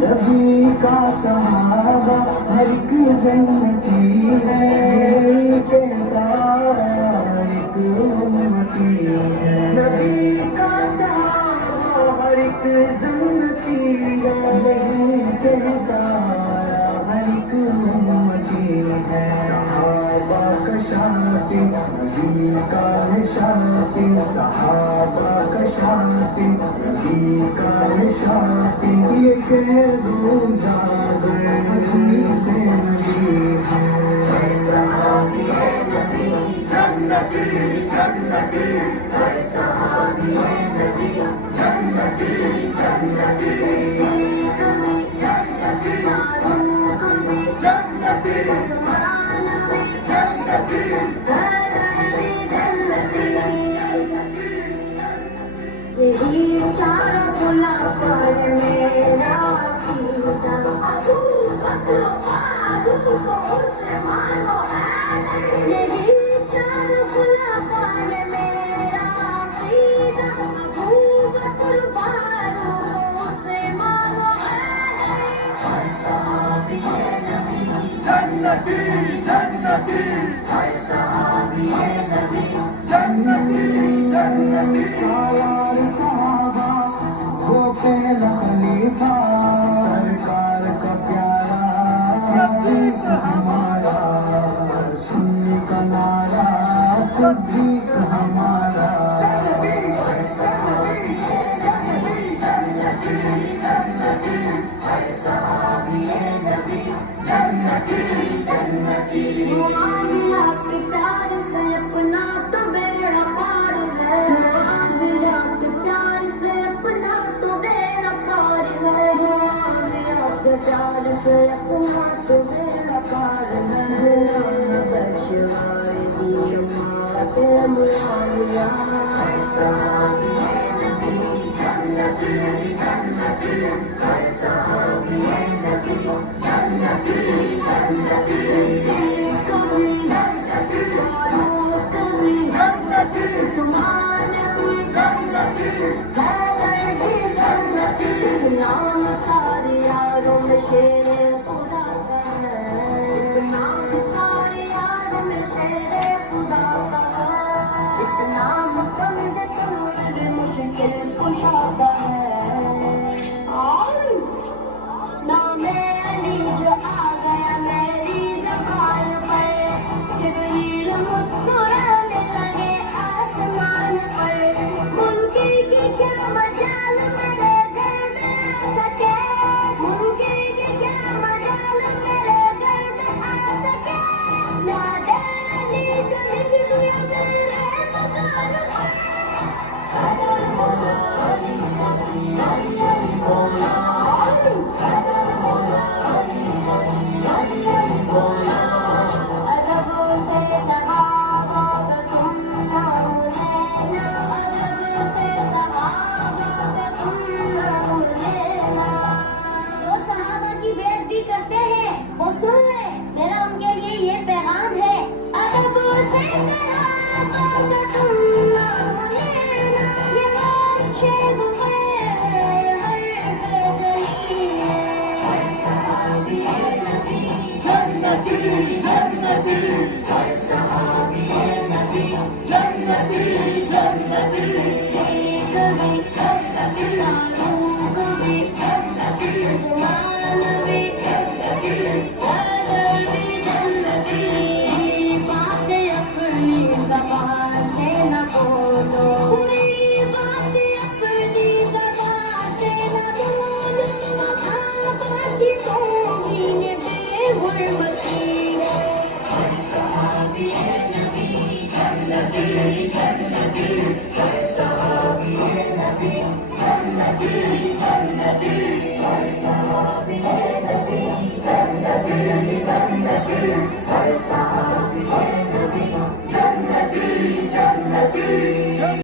نبی کا صحابہ ہر ایک جنتی ہے، کہتا ایک امتی ہے۔ نبی کا صحابہ ہر ایک جنتی ہے، کہتا ہر ایک امتی ہے۔ صحابہ کا شاطر نبی کا نشاطر، صحابہ کا شاطر نبی کا نشاطر، یہ کہہ دو جاگر سے نبی ہے۔ صحابی ہے نبی جگ سکی جگ سکی، ہر صحابی ہے نبی جگ سکی جگ سکی، جگ سکی جگ سکی جگ سکی۔ یہی چاروں خلفاء میرا عقیدہ، ابو بکر فاروق عثمان و علی، یہی چاروں خلفاء میرا عقیدہ، ابو بکر فاروق عثمان و علی۔ ہر صحابی ہے نبی جگ سکی جگ سکی، ہر صحابی ہے نبی جگ سکی جگ سکی۔ سالار صحابہ وہ پہلا خلیفہ، سرکار کا پیارا صدیق ہمارا، سنی کا نعرہ صدیق ہمارا۔ ہر صحابی ہے نبی جگ سکی جگ سکی، ہر صحابی ہے نبی جگ سکی جنتی۔ معاویہ کے پیار سے اپنا تو بیڑا پار ہے، معاویہ کے پیار سے اپنا تو بیڑا پار ہے، معاویہ کے پیار سے اپنا تو بیڑا پار ہے۔ بشوائے دی شفاعت معاویہ، ہر صحابی ہے نبی جگ سکی جگ سکی، ہر صحابی ہے نبی جگ سکی جگ سکی۔ کبھی جگ سکی فاروق بھی جگ سکی، عثمان بھی جگ سکی، حیدر بھی جگ سکی۔ نام چار یاروں میں شیر خدا کا ہے، نام چار یاروں میں شیر خدا کا ہے، ایک نام بند تمہیں مشکل کشا کا ہے۔ نام علی جو آ گیا میری زبان پر، جبریل مسکرانے لگے آسمان پر، منکر کی کیا مجال میرے گھر میں آ سکے، منکر کی کیا مجال میرے گھر میں آ سکے، نادے علی جو لکھ دیا میرے مکان پر۔ حیدر مولا علی علی علی علی مولا، حیدر مولا علی علی علی علی مولا۔ ادب سے صحابہ کا تم نام لینا، ادب سے صحابہ کا تم نام لینا۔ جو صحابہ کی بیعت بھی کرتے ہیں وہ سن لیں، میرا ان کے لیے یہ پیغام ہے۔ ادب سے صحابہ کا تم نام لینا، یہ بات شیب جگ سکی جگ سکی، ہر صحابی ہے نبی جگ سکی جگ سکی، کبھی جگ سکی فاروق بھی جگ سکی عثمان بھی جگ سکی حیدر بھی جگ سکی۔ بات اپنی زبان سے نہ بولو، پوری بات اپنی زبان سے نہ بولو، صحابہ کی توہین بے حرمتی ہے۔ ہر صحابی ہے نبی جگ سکی جگ سکی، ہر صحابی ہے نبی جگ سکی جگ سکی، ہر صحابی ہے نبی جگ سکی جگ سکی، ہر صحابی ہے نبی